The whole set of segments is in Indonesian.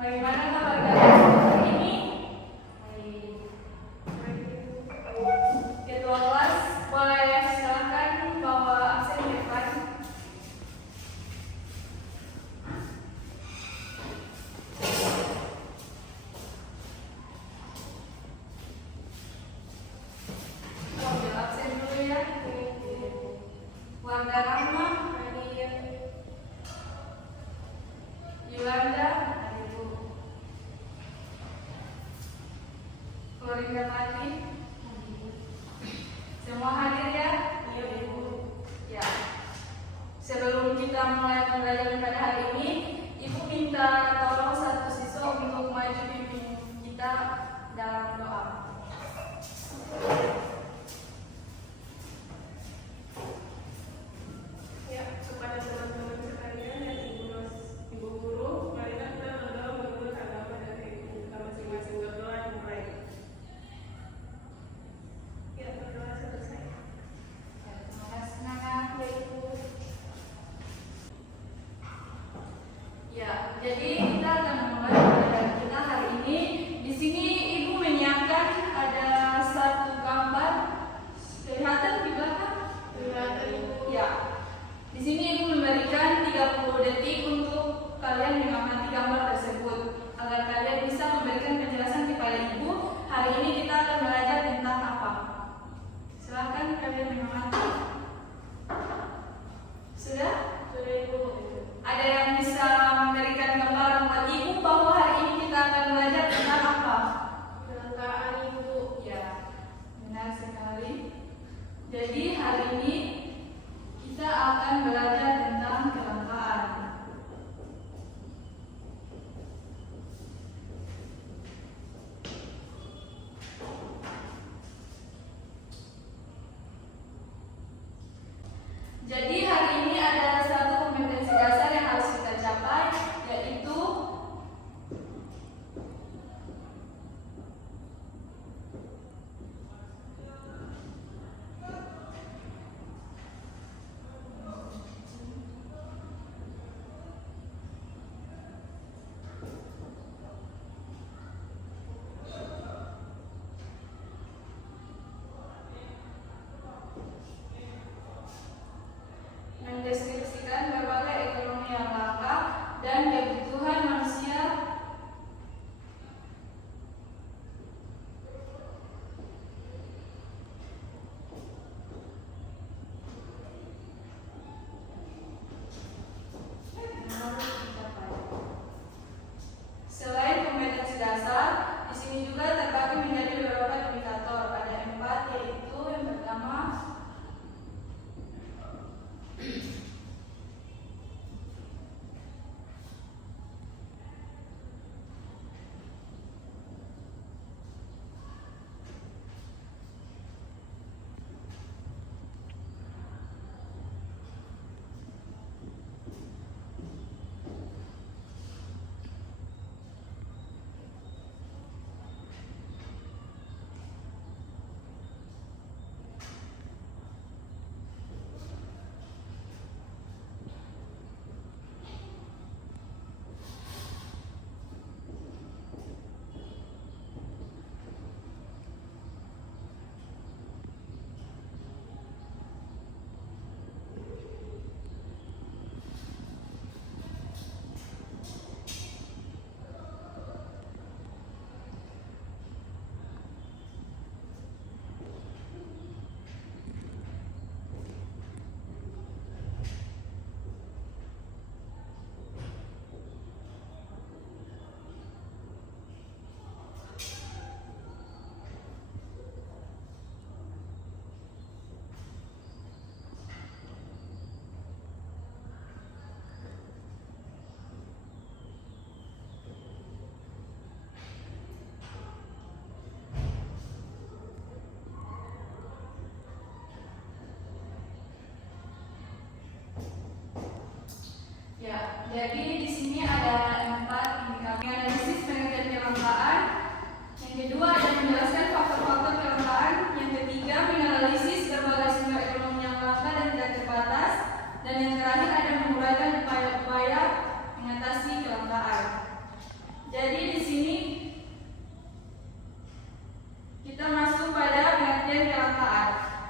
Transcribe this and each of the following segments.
Bagaimana kabar kalian hari ini? Ketua kelas boleh silakan bawa absen ke depan. Ambil absen dulu ya. Wanda Rahma, Yolanda, Florinda Mati, semua hadir ya? Iya Ibu. Ya. Sebelum kita mulai pembelajaran pada hari ini, Ibu minta tolong satu siswa untuk maju pimpin kita dalam doa. Ya, kepada teman-teman sekalian dan ibu guru, marilah kita berdoa menurut agama dan keyakinan kita masing-masing. Berdoa dimulai. Ya, berdoa selesai. Ya, terima kasih Nana. Ya, Ibu. Ya, jadi kita akan memulai pembelajaran kita hari ini. Di sini Ibu menyiapkan ada satu gambar. Kelihatan di belakang? Kelihatan, Ibu. Ya. Di sini Ibu memberikan 30 detik untuk kalian mengamati gambar tersebut agar kalian bisa memberikan penjelasan kepada Ibu. Hari ini kita akan belajar tentang apa? Silakan kalian mengamati. Sudah? Sudah, Ibu. Ada yang bisa memberikan gambaran buat Ibu bahwa hari ini kita akan belajar tentang apa? Kelangkaan, Ibu. Ya, benar sekali. Jadi hari ini kita akan belajar tentang kelangkaan. Jadi hari ini ada satu kompetensi dasar yang harus kita capai, yaitu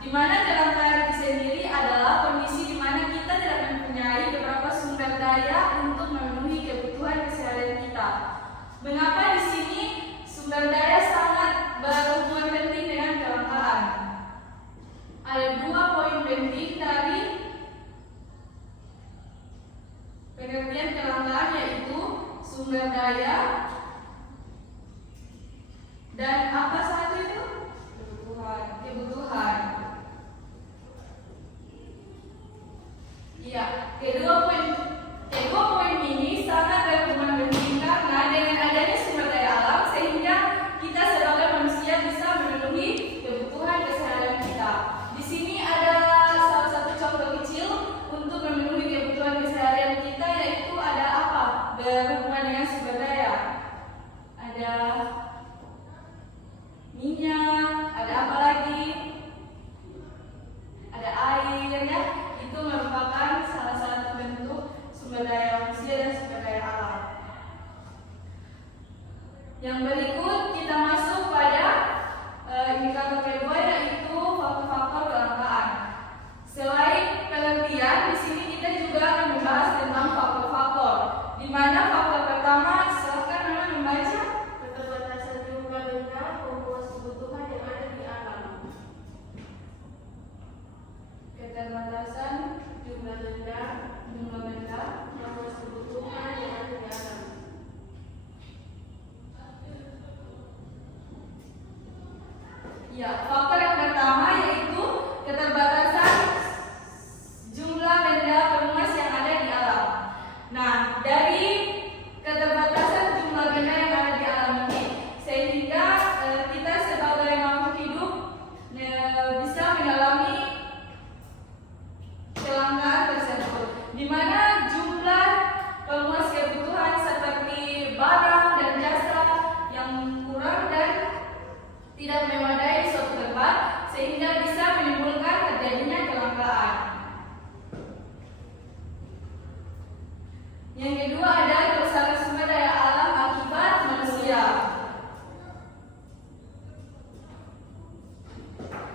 di mana kelangkaan itu sendiri adalah kondisi di mana kita tidak mempunyai beberapa sumber daya untuk memenuhi kebutuhan keseharian kita. Mengapa di sini sumber daya sangat berhubungan penting dengan kelangkaan? Ada 2 poin penting dari pengertian kelangkaan, yaitu sumber daya dan apa satu itu? Kebutuhan. Iya, kedua poin ini sangat berhubungan penting karena dengan adanya sumber daya alam sehingga kita sebagai manusia bisa memenuhi kebutuhan keseharian kita. Di sini ada salah satu contoh kecil untuk memenuhi kebutuhan keseharian kita, yaitu ada apa? Berhubungan dengan sumber daya. Ada minyak, ada apa lagi? Ada air ya. Itu merupakan salah satu bentuk sumber daya manusia dan sumber daya alam. Yang berikut kita masuk pada indikator kedua, yaitu faktor-faktor kelangkaan. Selain pengertian, di sini kita juga akan membahas tentang faktor-faktor. Di mana faktor pertama, silakan Nana membaca. Keterbatasan jumlah benda memuas kebutuhan yang ada di alam. Keterbatasan Jumlah benda memuas kebutuhan yang ada di alam. Ya, faktor yang pertama yaitu keterbatasan jumlah benda pemuas yang ada di alam. Nah, dari keterbatasan jumlah benda yang ada di alam ini, sehingga kita sebagai makhluk hidup bisa mengalami kelangkaan tersebut, di mana jumlah pemuas kebutuhan seperti barang dan jasa yang kurang dan tidak memadai suatu tempat, sehingga bisa menimbulkan terjadinya kelangkaan. Yang kedua adalah kerusakan sumber daya alam akibat manusia.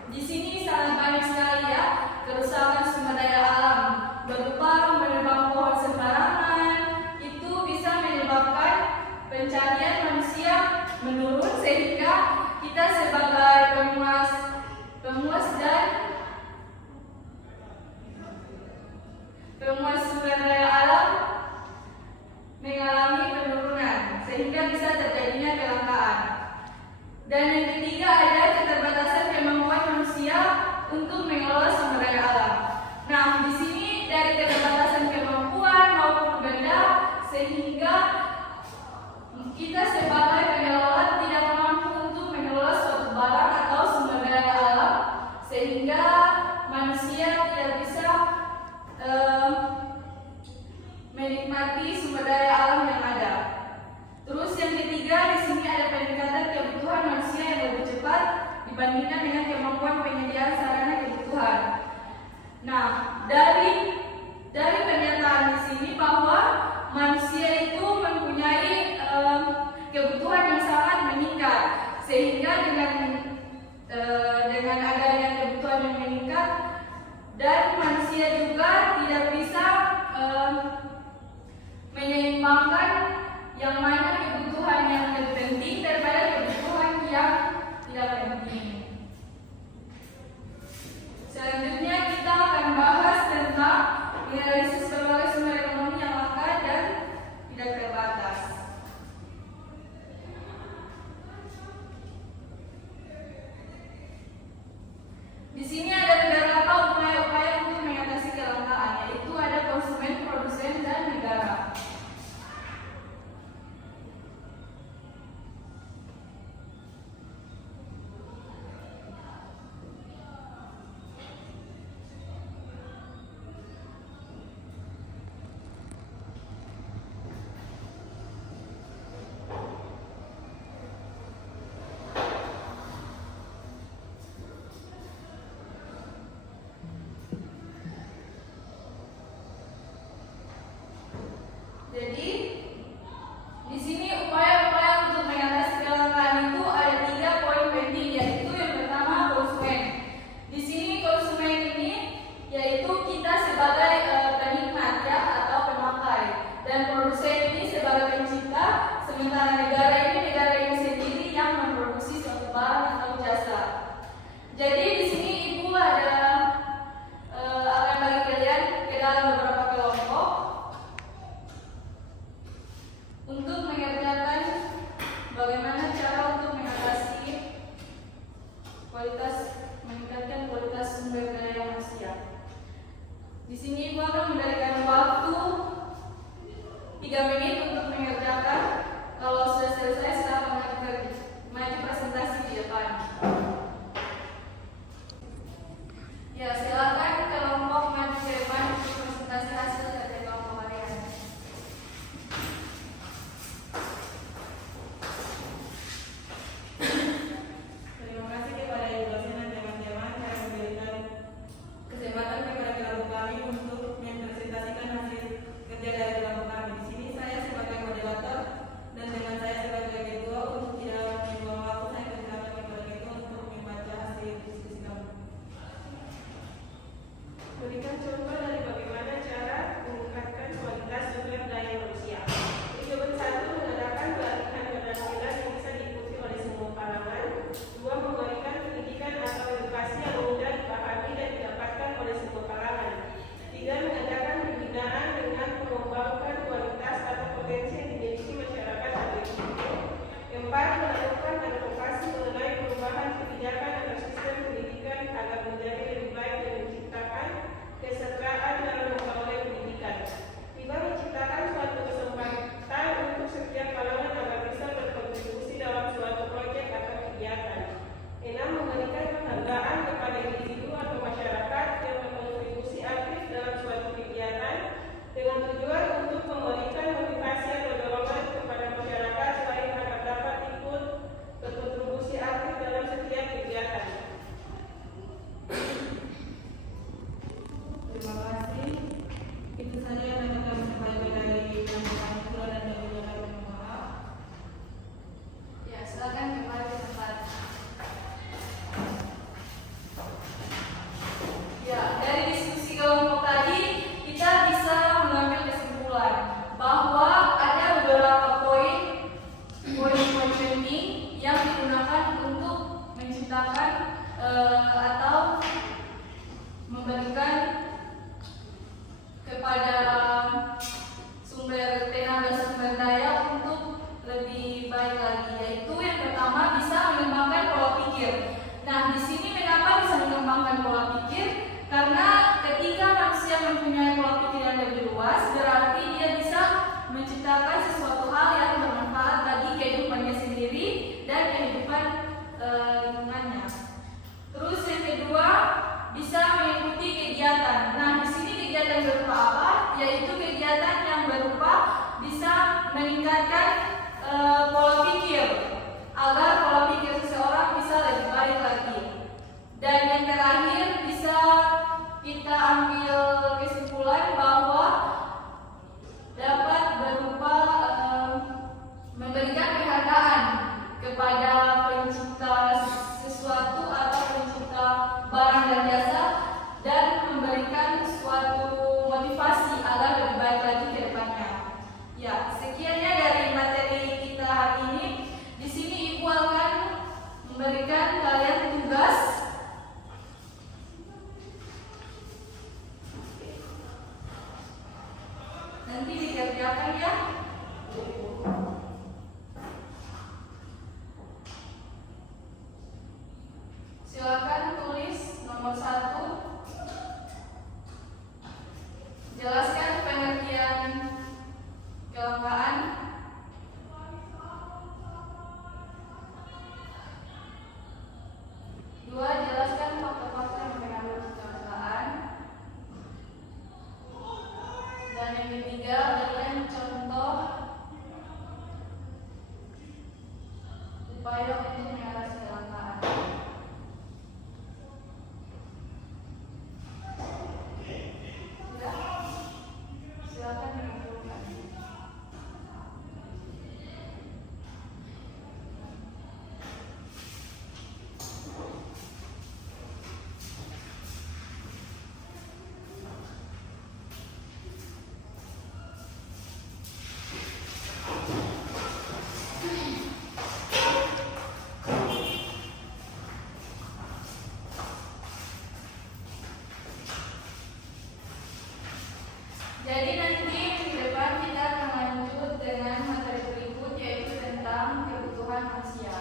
Di sini sangat banyak sekali ya kerusakan sumber daya alam, berupa menebang pohon sembarangan. Itu bisa menyebabkan pencarian manusia menurun, sehingga kita sebagai pemuas dan pemuas sumber daya alam mengalami penurunan, sehingga bisa terjadinya kelangkaan. Dan yang ketiga ada keterbatasan kemampuan manusia untuk mengelola sumber daya alam. Nah, di sini dari keterbatasan kemampuan maupun benda, sehingga kita sebagai pengelola tidak mampu untuk mengelola suatu barang atau sumber daya alam, sehingga manusia tidak bisa menikmati sumber daya alam yang ada. Terus yang ketiga, di sini ada peningkatan kebutuhan manusia yang lebih cepat dibandingkan dengan kemampuan penyediaan sarana kebutuhan. Nah, dari pernyataan di sini bahwa manusia itu mempunyai kebutuhan yang sangat meningkat, sehingga dengan adanya kebutuhan yang meningkat dan manusia juga tidak bisa menyeimbangkan yang mana kebutuhan yang lebih penting daripada kebutuhan yang tidak penting. Selanjutnya kita akan bahas tentang menganalisis berbagai sumber ekonomi yang langka dan tidak terbatas. Di sini ada beberapa upaya-upaya untuk mengatasi kelangkaan, yaitu ada konsumen, produsen, dan negara. mengembangkan pola pikir, karena ketika manusia mempunyai pola pikir yang lebih luas, berarti dia bisa menciptakan sesuatu hal yang bermanfaat bagi kehidupannya sendiri dan kehidupan lingkungannya. Terus yang kedua, bisa mengikuti kegiatan. Nah, di sini kegiatan berupa apa? Yaitu kegiatan yang berupa bisa meningkatkan pola pikir, agar pola pikir seseorang bisa lebih baik lagi. Dan yang terakhir, bisa kita ambil kesimpulan bahwa dapat berupa memberikan penghargaan kepada pencipta sesuatu atau pencipta barang dan jasa, dan memberikan suatu motivasi agar lebih baik lagi ke depannya. Ya, sekiannya dari materi kita hari ini. Di sini Ibu akan memberikan kalian tugas. Nanti dikerjakan ya. Silakan tulis nomor 1. Jelaskan pengertian kelangkaan. 2. Jelaskan fakta-fakta yang mengandung kelangkaan. Dan yang ketiga, berikan contoh upaya untuk mengatasi kelangkaan. Sudah? Silakan mengumpulkan. Jadi nanti minggu depan kita akan lanjut dengan materi berikut, yaitu tentang kebutuhan manusia.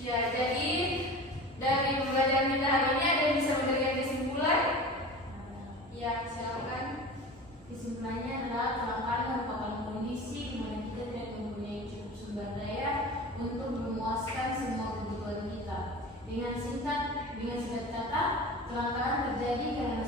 Ya, jadi dari pembelajaran kita hari ini ada yang bisa memberikan kesimpulan? Ya, silakan. Kesimpulannya adalah kelangkaan merupakan kondisi di mana kita tidak mempunyai cukup sumber daya untuk memuaskan semua kebutuhan kita. Dengan singkat kata, kelangkaan terjadi karena